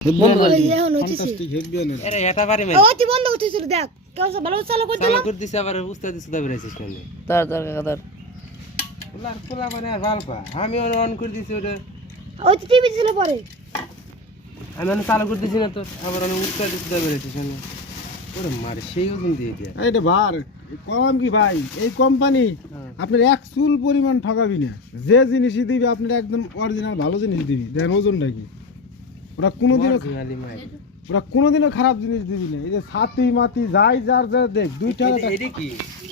বন্ধ করে দিবি। এখন হচ্ছে আরে এটা পারি না ওই বন্ধ হচ্ছে দেখ কেউ সব ভালো চালু করে দিলাম চালু করে দিছে আবার উস্তাদ সুদা বেরাইছিস কেন তার কাকা তার পোলা মানে আর ভালো পা আমি অন করে দিছি ওটা ওই টিভি ছিল পরে আমি অন চালু করে দিছি না তো আবার আমি উস্তাদ সুদা বেরাইছিস কেন ওরে মারে সেই ওজন দিয়ে দিয়া এইটা ভার কম কি ভাই এই কোম্পানি আপনার এক চুল পরিমাণ ঠকাবি না যে জিনিসই দিবি আপনার একদম অরিজিনাল ভালো জিনিস দিবি দেখেন ওজনটা কি ওরা কোনোদিনও খারাপ জিনিস দিবি না এই যে ছাতি মাতি যাই যার যা দেখ দুইটা এটা কি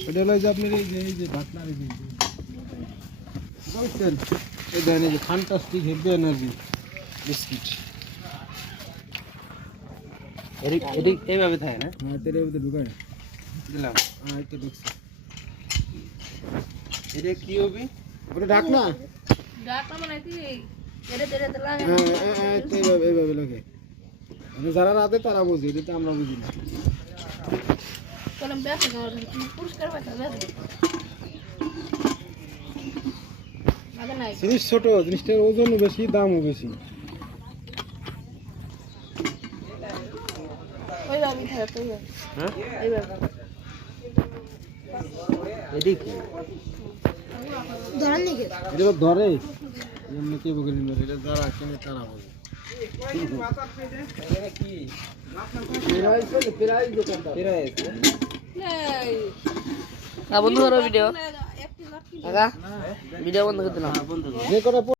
এটা হলো যে আপনার এই যে বাটনার এই যে বুঝছেন এই দেখেন এই যে ফ্যান্টাস্টিক হেভি এনার্জি বিস্কিট এডি এইভাবে থাকে না হ্যাঁ তেরে ভিতরে ঢুকায় দিলাম হ্যাঁ এটা ঢুকছে এটা কি হবে ওটা ডাক না এইভাবে লাগে যারা রাতে তারা বুঝি এটা তো আমরা বুঝি না জিনিস ছোট জিনিসটার ওজনও বেশি দামও বেশি হ্যাঁ এডি কি ধরার নিকে এটা ধরে এমনি কে বলে নিল এটা যারা কিনে তারা বলে বন্ধ করো ভিডিও কাকা ভিডিও বন্ধ করে দিলাম যে কটা